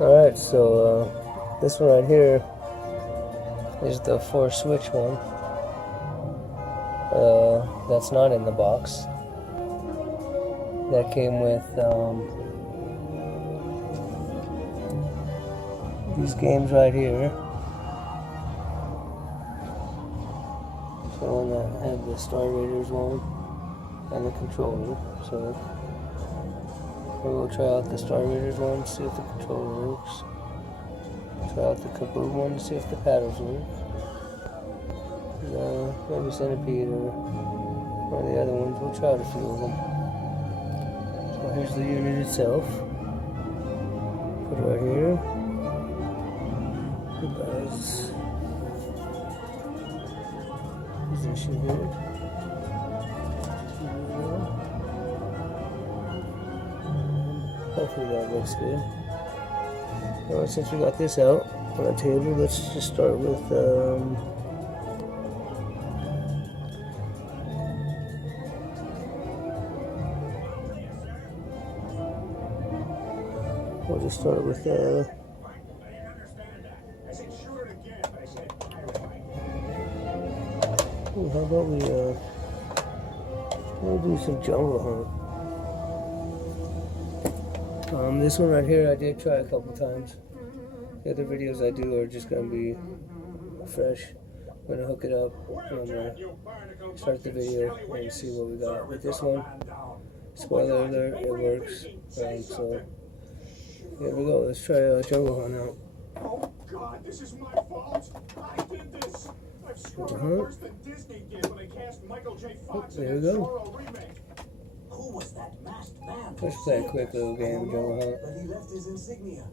Alright, so this one right here is the 4-switch one. That's not in the box. That came with these games right here. So the one that had the Star Raiders one and the controller. So we'll try out the Star Raiders one, see if the controller works. Try out the Kaboom one to see if the paddles work. Maybe Centipede or one of the other ones. We'll try out a few of them. So here's the unit itself. Put it right here. It does position here. Hopefully that looks good. Well, since we got this out on the table, let's just start with we'll just start with how about we'll do some jungle hunt. This one right here I did try a couple times. The other videos I do are just gonna be fresh. I'm gonna hook it up and I'm gonna start the video and see what we got. With this one, spoiler alert, it works. So here we go. Let's try jungle hunt out. Oh God, this is my fault. I did this. I've screwed up worse than Disney did when they cast Michael J. Fox in the Zorro remake. Who was that masked man? Let's play a quick little game, jungle hunt. But he left his insignia.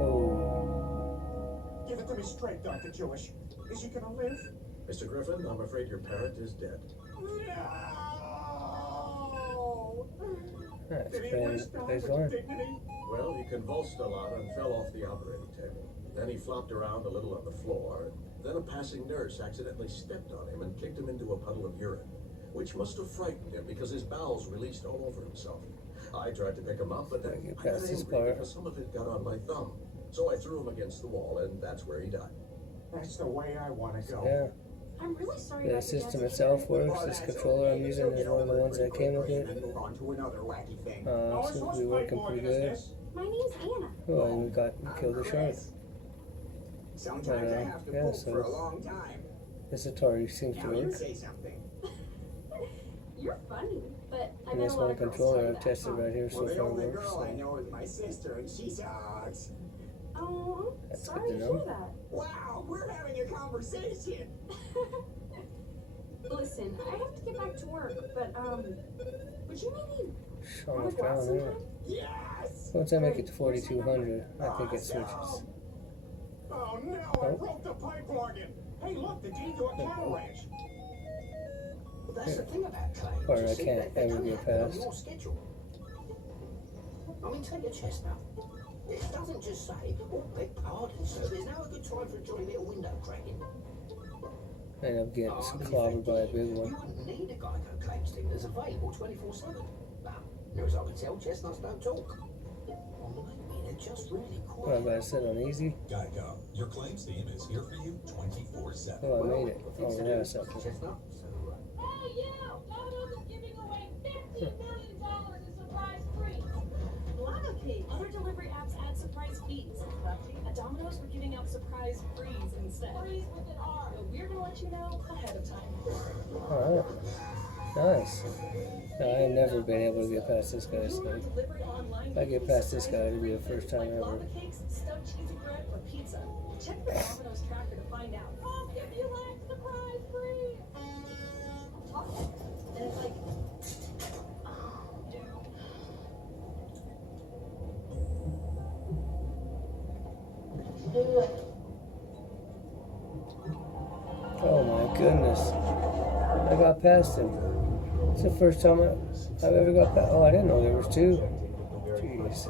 Oh. Give it to me straight, Dr. Jewish. Is he gonna live? Mr. Griffin, I'm afraid your parrot is dead. No! That's Did he pretty waste all his fun. dignity? Well, he convulsed a lot and fell off the operating table. Then he flopped around a little on the floor. Then a passing nurse accidentally stepped on him and kicked him into a puddle of urine, which must have frightened him because his bowels released all over himself. I tried to pick him up, but then I got angry because some of it got on my thumb. So I threw him against the wall, and that's where he died. That's the way I want to go. Yeah. I'm really sorry. The system itself works. This controller I'm using is one of the ones that came with it. Move on to another wacky thing. Seems to be working pretty good. My name's Anna. Oh, and we killed the shark. Sometimes I have to poop for a long time. This Atari seems to Now you work. say something. You're funny, but I And bet this a lot one of girls controller tell you I've tested that. right here so Well, the far only works. girl I So know is my sister, and she sucks. Oh, That's sorry good to to hear know. that. Wow, we're having a conversation. Listen, I have to get back to work, but would you maybe Sean want to go out down there. sometime? Yes. Once I make it to 4200, I think it switches. Oh no, I broke the pipe organ. Hey, look, the deed to a cattle ranch. That's the thing about claims. Or you I see, can't they ever don't get happen on past. your schedule. I mean, take a chestnut. It doesn't just say, oh, beg pardon, sir, there's now a good time for a jolly little window cracking. I end up getting clobbered by a big one. You wouldn't need a Geico claims team that's available 24/7. But, near as I can tell, chestnuts don't talk. Or maybe they're just really Oh, I quiet. gotta sit on easy. Geico, your claims team is here for you 24/7. Oh, I made it. Oh, Fix it yeah, in, something. chestnut, so, Hey, you! Domino's is giving away $50 million in surprise frees. Lava cake. Other delivery apps add surprise fees. At Domino's, we're giving out surprise frees instead. Frees with an R. So we're gonna let you know ahead of time. Alright. Nice. Now, I've never been able to get past this guy's You order thing. delivery online. If I get past this guy, it'll be the first time like ever. lava cakes, stuffed cheesy bread, or pizza. Check the Domino's tracker to find out. I'll give you like surprise free. I'm talking. And it's like, Oh my goodness. I got past him. It's the first time I've ever got past. Oh, I didn't know there was two. Jeez.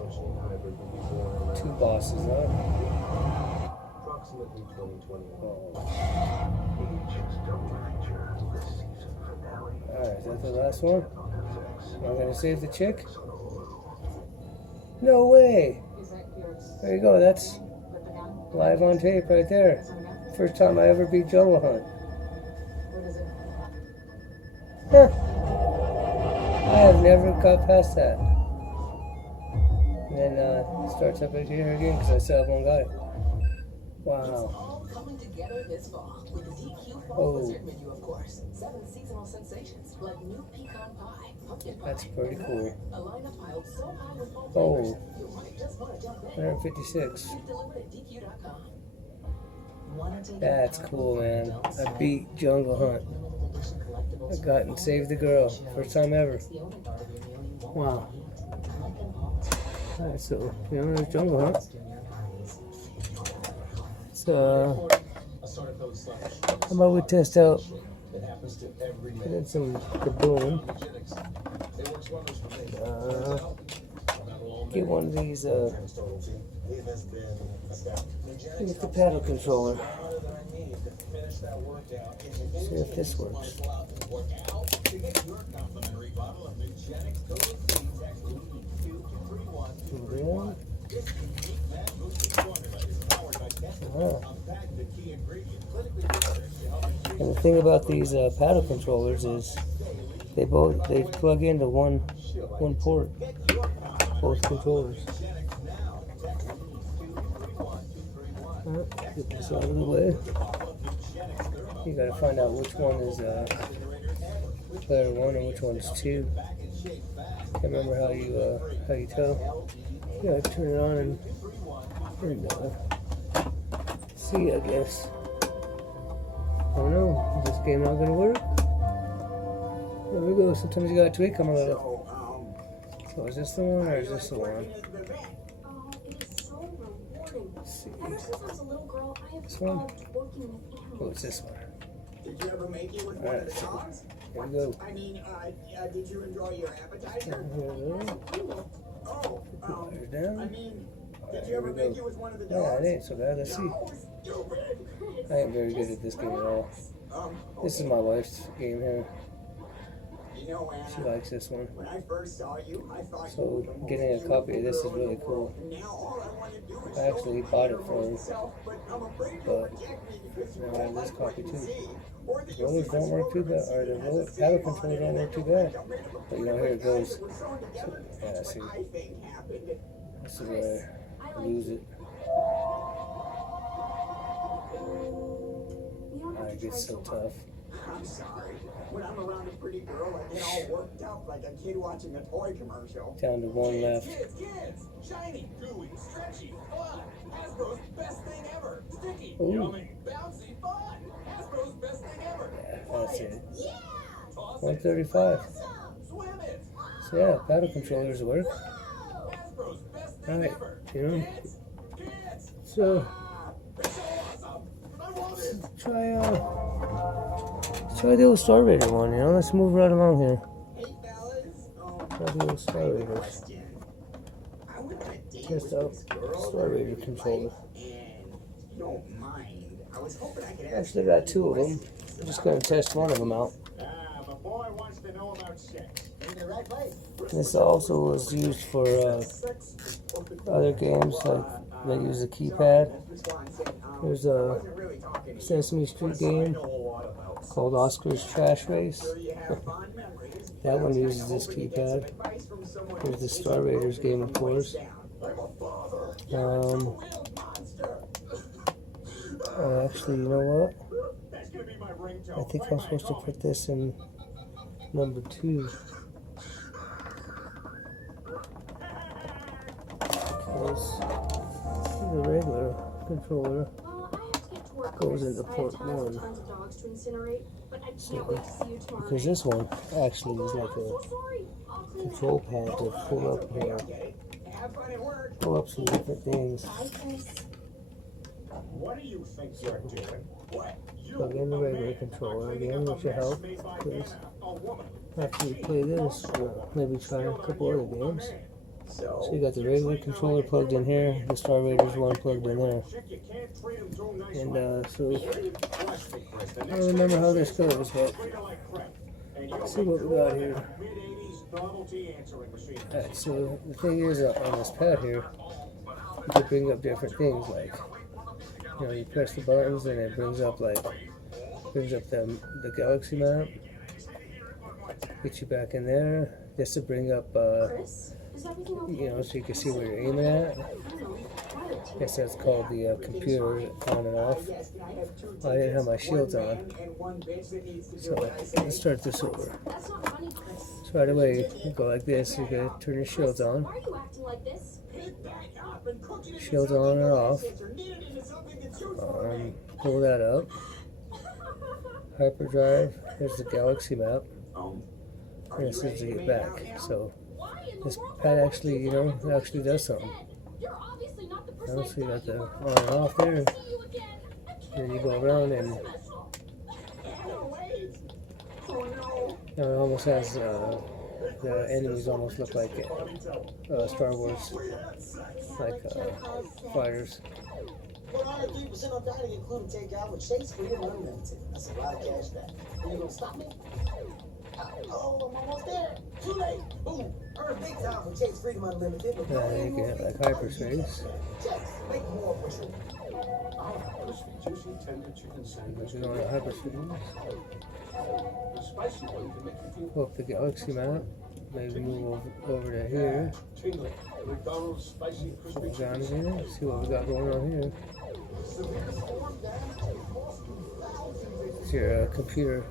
Two bosses, huh? Approximately 2021. Oh. Agents don't feature the season finale. Alright, is that the last one? On FX. Am I gonna save the chick? No way! There you go, that's live on tape right there. First time I ever beat Jungle Hunt. Huh. I have never got past that. And then it starts up right here again because I still have one guy. Wow. Coming together this fall with the DQ Fall Oh. Dessert menu, of course. 7 seasonal sensations like new pecan pie, pumpkin pie. That's pretty cool. A lineup piled so high with fall Oh. flavors, you might just want to jump in. 156. Get delivered at DQ.com. That's cool, man. I beat Jungle Hunt. I got and saved the girl. First time ever. Wow. Alright, so, you know, there's Jungle Hunt. So, how about we test out, put in some kaboom. Get one of these, with the paddle controller. See if this works. Wow. And the thing about these paddle controllers is they plug into one port, both controllers. Get this out of the way. You gotta find out which one is player 1 and which one's 2. Can't remember how you tell. You gotta turn it on and see, I guess. I don't know. Is this game not gonna work? There we go. Sometimes you gotta tweak them a little. So is this the one or is this the one? Oh, it is so rewarding. Let's see. Ever since I was a little girl, I have This one? loved working with animals. Oh, it's this one. Did you ever make it with one Alright, of the so dogs? here we go. I mean, did you enjoy your appetizer? Oh, Put it down. I mean, did you Here ever we go. make it with one of the Yeah, dogs? it ain't so bad. Let's see. No, stupid. I ain't very good at this game at all. This is my wife's game here. You know, She Anna, likes this one. when I first saw you, I thought So, you were the most getting a copy of this is beautiful really girl in the world. cool. Now all I want to do is I actually show bought you it for your him, self, but I'm afraid but you'll reject me because you now I won't have this like what copy you too. see. Or that The you'll rollers see my don't work too bad, slogan or the has a paddle save on controller it, don't and work too you'll bad. think I'm made of a But you know, here it goes. that was sewn together. Yeah, That's see. what I think happened. This is where I lose it. You don't have I to get try so so hard. tough. I'm sorry. When I'm around a pretty girl, I get all worked up like a kid watching a toy commercial. Down to one left. Kids! Shiny, gooey, stretchy, fun! Hasbro's best thing ever! Sticky, Ooh. yummy, bouncy, fun! Hasbro's best thing ever! Yeah, that's it. Yeah! Toss it, 135. swim it! So yeah, paddle controllers work. Hasbro's best thing Alright, ever! you know. Kids! So It's so awesome! I want it! try the old Star Raider one, you know. Let's move right along here. Hey, fellas. Try the old Star Raiders. Question. I went on a date Test with out this girl Star that I Raider really controller. like, and you don't mind. I was hoping I could ask Actually, you I got 2 of them. questions I'm just about gonna test one of them out. my boy wants to know about sex. In the right place. This also was used for other games, like they use a keypad. There's a Sesame Street game called Oscar's Trash Race. That one uses this keypad. There's the Star Raiders game, of course. Oh, actually, you know what? I think I'm supposed to put this in number 2. Because the regular controller Well, I have to get to work. goes Chris. into I port have tons 1. and tons of dogs to incinerate, but I can't wait to see you tomorrow. Because this one actually is like I'm so a sorry. I'll clean control pad to pull up here, pull up some different things. Bye, Chris. What do you think you're doing? What? Plug in the regular controller again, which will help. Because after you play this, maybe try a couple other games. So you got the regular controller plugged in here, the Star Raiders one plugged in there. And so I don't remember how this goes, but let's see what we got here. Novelty answering machine. Alright, so the thing is, on this pad here, you can bring up different things, like, you know, you press the buttons and it brings up the galaxy map, get you back in there, just to bring up, Chris, is everything okay? you know, so you can see where you're aiming at. I guess that's called the computer on and off. I didn't have my shields on, so let's start this over. That's not funny, Chris. So right away, you go like this, you gotta turn your shields on. Why are you acting like this? Shields on or off. Pull that up. Hyperdrive, there's the galaxy map. And this is to get back. So this pad actually, you know, it actually does something. So you got the on and off there. And then you go around and it almost has the enemies almost look like Star Wars, like fighters. 103% on dining, including takeout with Chase Freedom Unlimited. That's a lot of cash back. Are you gonna stop me? Oh, I'm almost there. Too late. Boom. Earn big time with Chase Freedom Unlimited. You get like hyperspace. Chase, make more for sure. Crispy, juicy, tender chicken sandwich. You're going to hyperspace. The spicy one can make you feel Pull up the galaxy map. Maybe move over to here. tingly. McDonald's spicy crispy Go down here. See what we got going on here. It's your computer.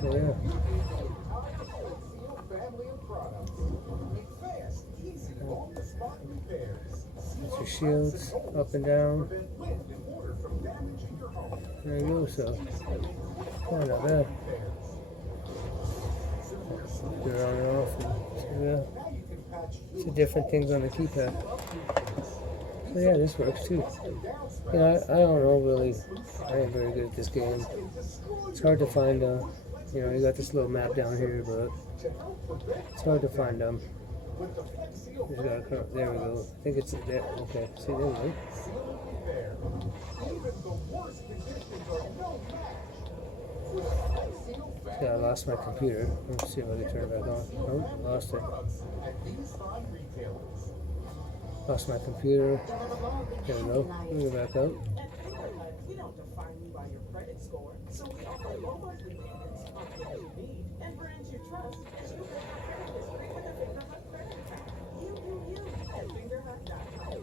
So yeah. That's your shields up and down. There you go. So, oh, not bad. You're on and off. And, yeah. See different things on the keypad. So yeah, this works too. You know, I don't know really. I ain't very good at this game. It's hard to find. You know, you got this little map down here, but it's hard to find them. Just gotta come up. There we go. I think it's there. Okay. See, there we go. Yeah, I lost my computer. Let's see if I can turn it back on. Oh, lost it. Lost my computer. There we go. Let me go back up. We don't define you by your credit score, so we offer low monthly payments on things you need and brands you trust as you build your credit history with a Fingerhut credit account. You at Fingerhut.com.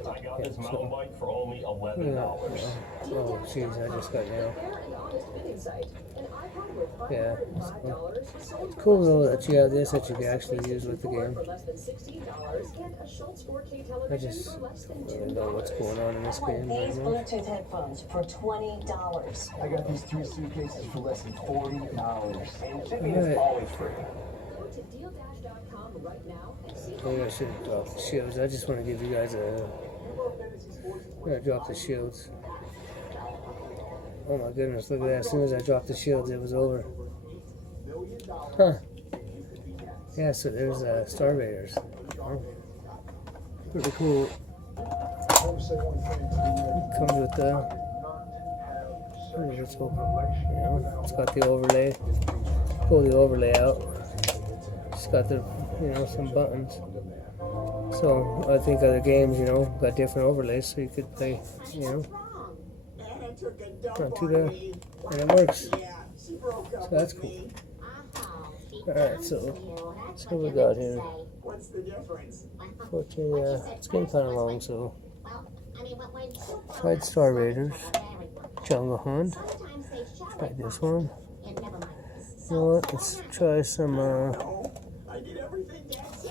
I got this mountain bike for only $11. Oh, jeez, I just got nailed. Yeah, it's cool though that you have this that you can actually use with the game. I just don't know what's going on in this game. These Bluetooth headphones for $20. I got these 3 suitcases for less than $40. And shipping is always free. Maybe I should have dropped the shields. I just want to give you guys a... I'm going to drop the shields. Oh my goodness, look at that. As soon as I dropped the shields, it was over. Huh. Yeah, so there's Star Raiders. Oh. Pretty cool. Comes with the... It's open. You know, it's got the overlay. Pull the overlay out. It's got the, you know, some buttons. So I think other games, you know, got different overlays, so you could play, you know, not too bad, and it works. So that's cool. All right, so what we got here? What's the difference? Unfortunately, it's getting kind of long, so tried Star Raiders, Jungle Hunt. Tried this one. You know what? Let's try some.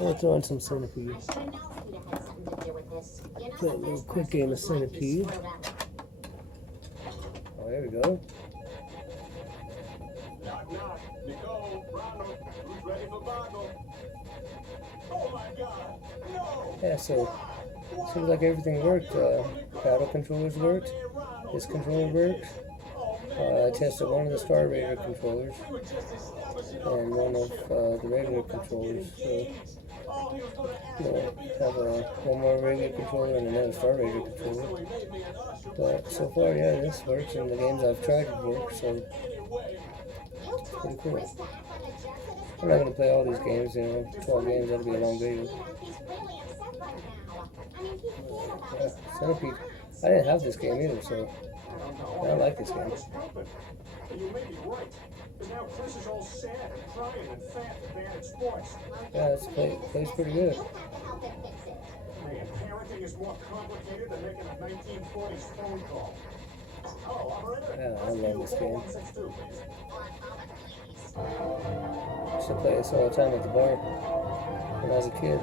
I'll throw in some Centipede. Play a little quick game of Centipede. Oh, there we go. Knock, knock. Nicole, Ronald, who's ready for Boggle? Oh my God, no! Yeah, so seems like everything worked. Paddle controllers worked. This controller worked. I tested one of the Star Raider controllers and one of the regular controllers. So Have one more regular controller and another Star Ranger controller. But so far, yeah, this works, and the games I've tried work, so it's pretty cool. I'm not gonna play all these games, 12 games, that'd be a long video. Centipede. I didn't have this game either, so I like this game. You may be right. Because now Chris is all sad and crying and fat and bad at sports. Yeah, it plays pretty good. Man, parenting is more complicated than making a 1940s phone call. Oh, operator. Yeah, I love this game. 4162, please. I used to play this all the time at the bar when I was a kid.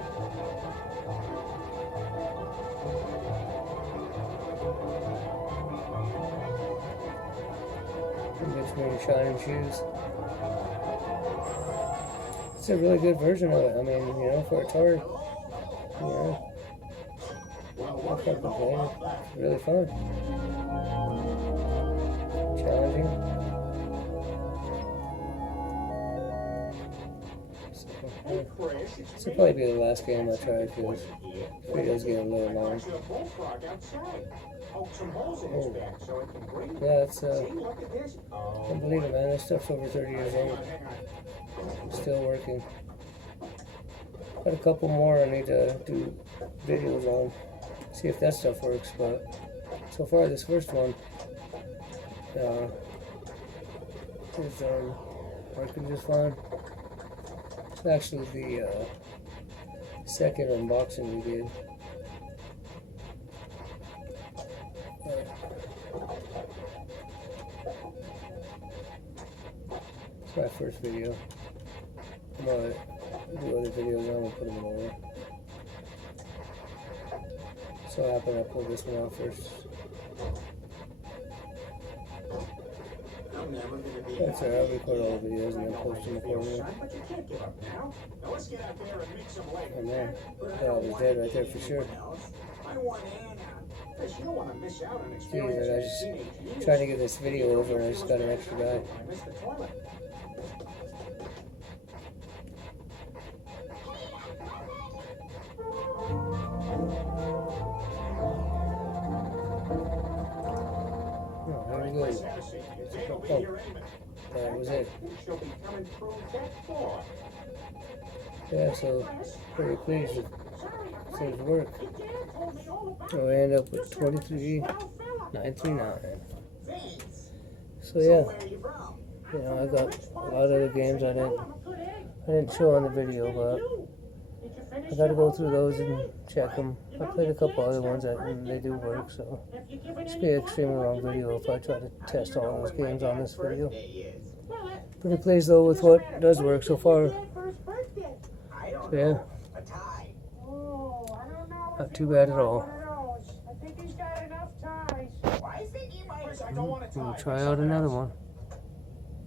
Between shining shoes. It's a really good version of it. I mean, for Atari, I fucking played it. It's really fun. Challenging. This will probably be the last game I try because the video's getting a little long. Yeah, it's I can't believe it, man. This stuff's over 30 years old. Still working. Got a couple more I need to do videos on. See if that stuff works, but so far this first one is working just fine. It's actually the second unboxing we did. It's my first video. I'm gonna do other videos and I'm gonna put them in order. So I happened to pull this one out first. That's alright, I'll record all the videos and then post them accordingly. Oh man, I thought I was dead right there for sure. Jeez, I just tried to get this video over and I just got an extra guy. Oh, there we go. Oh, that was it. Yeah, so pretty pleased with his work. So I end up with 23,939. So yeah, I got a lot of other games I didn't show on the video, but I got to go through those and check them. I played a couple other ones and they do work, so it's be an extremely long video if I try to test all those games on this video. Pretty pleased though with what does work so far. So yeah, not too bad at all. We'll try out another one.